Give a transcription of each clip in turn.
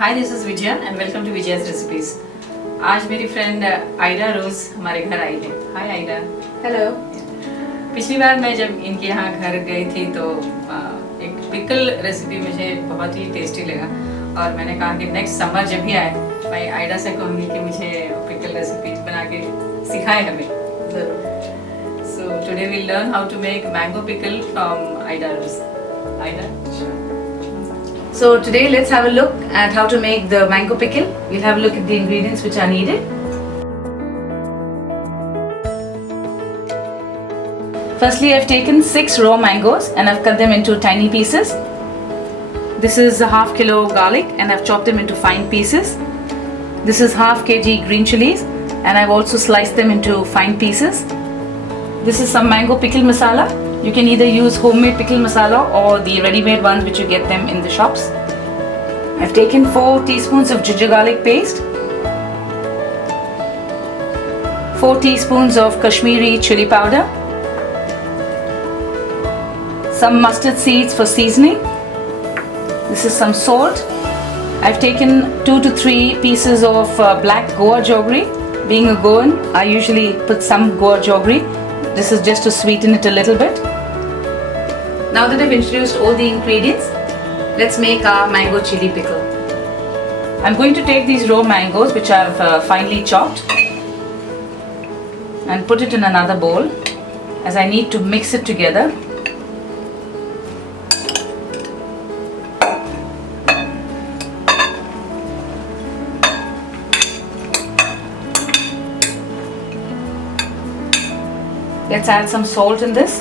Hi this is Vijaya and welcome to Vijaya's recipes. आज मेरी friend Aida Rose हमारे घर आई है। Hi Aida. हेलो। पिछली बार मैं जब इनके यहाँ घर गई थी तो एक पिकल रेसिपी मुझे बहुत ही टेस्टी लगा और मैंने कहा कि नेक्स्ट समर जब भी आए मैं आयडा से कहूँगी कि मुझे पिकल रेसिपीज बना के सिखाए हमें। ज़रूर। So today we learn how to make mango pickle from Aida Rose. Aida. So today let's have a look at how to make the mango pickle. We'll have a look at the ingredients which are needed. Firstly, I've taken 6 raw mangoes and I've cut them into tiny pieces. This is a half kilo garlic and I've chopped them into fine pieces. This is half kg green chilies and I've also sliced them into fine pieces. This is some mango pickle masala. You can either use homemade pickle masala or the ready-made ones which you get them in the shops. I've taken 4 teaspoons of ginger garlic paste, 4 teaspoons of Kashmiri chili powder, some mustard seeds for seasoning. This is some salt. I've taken 2 to 3 pieces of black goa jaggery. Being a Goan, I usually put some goa jaggery. This is just to sweeten it a little bit. Now that I've introduced all the ingredients, let's make our mango chili pickle. I'm going to take these raw mangoes which I've finely chopped and put it in another bowl as I need to mix it together. Let's add some salt in this.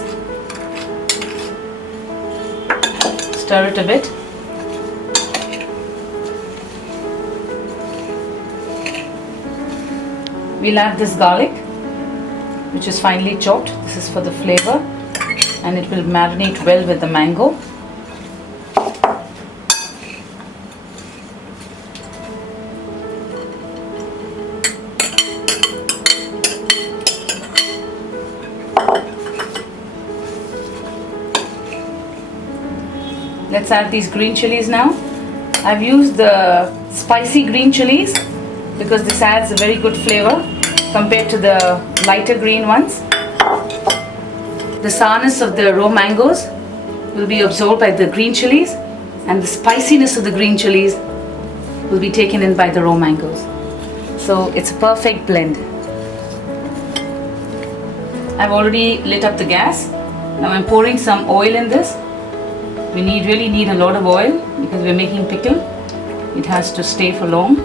Stir it a bit. We'll add this garlic which is finely chopped. This is for the flavor and it will marinate well with the mango. Let's add these green chilies now. I've used the spicy green chilies because this adds a very good flavor compared to the lighter green ones. The sourness of the raw mangoes will be absorbed by the green chilies and the spiciness of the green chilies will be taken in by the raw mangoes. So it's a perfect blend. I've already lit up the gas. Now I'm pouring some oil in this. We really need a lot of oil because we're making pickle. It has to stay for long.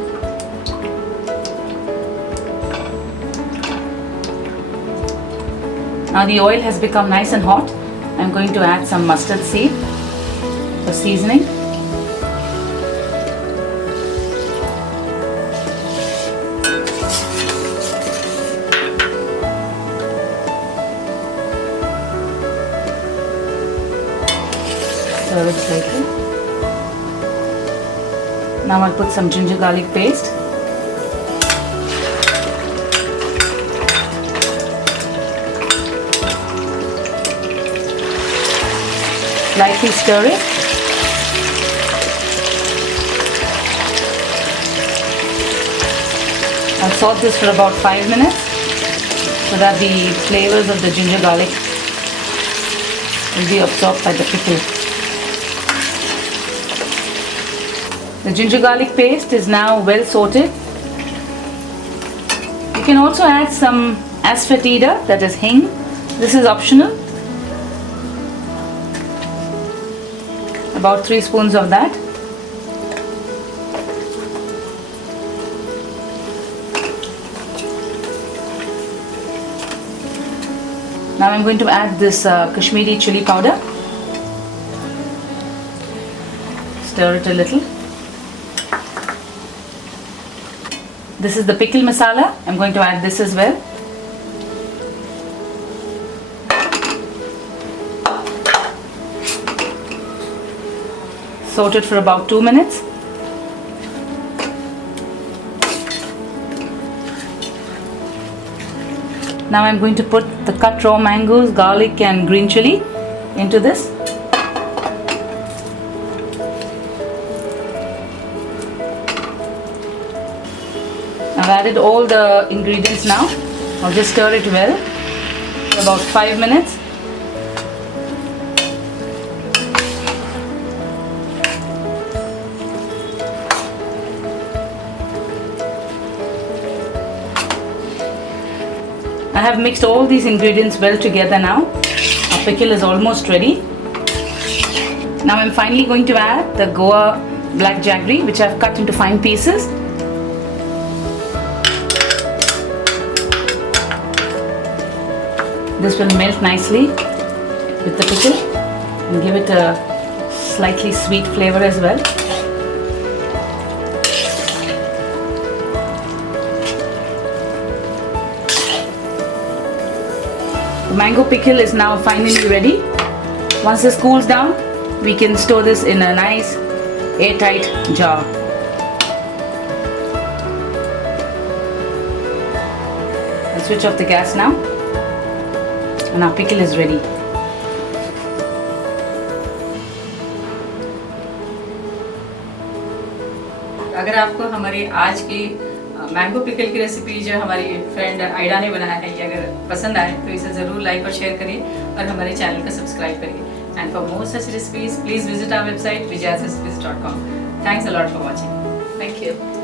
Now the oil has become nice and hot. I'm going to add some mustard seed for seasoning. Stir it slightly. Now I'll put some ginger garlic paste. Lightly stir it. I'll saute this for about 5 minutes so that the flavors of the ginger garlic will be absorbed by the pickle. The ginger garlic paste is now well sauteed. You can also add some asafoetida, that is hing. This is optional. About 3 spoons of that. Now I'm going to add this Kashmiri chili powder. Stir it a little. This is the pickle masala. I'm going to add this as well. Saute it for about 2 minutes. Now I'm going to put the cut raw mangoes, garlic and green chili into this. added all the ingredients now. I'll just stir it well for about 5 minutes. I have mixed all these ingredients well together now. Our pickle is almost ready. Now I'm finally going to add the Goa black jaggery, which I've cut into fine pieces. This will melt nicely with the pickle and give it a slightly sweet flavor as well. The mango pickle is now finally ready. Once this cools down, we can store this in a nice airtight jar. I'll switch off the gas now, and our pickle is ready. अगर आपको हमारी आज की mango pickle की recipe जो हमारी friend Aida ने बनाया है ये अगर पसंद आए तो इसे ज़रूर लाइक और शेयर करिए और हमारे चैनल को सब्सक्राइब करिए। And for more such recipes please visit our website vijayasrecipes.com। Thanks a lot for watching. Thank you.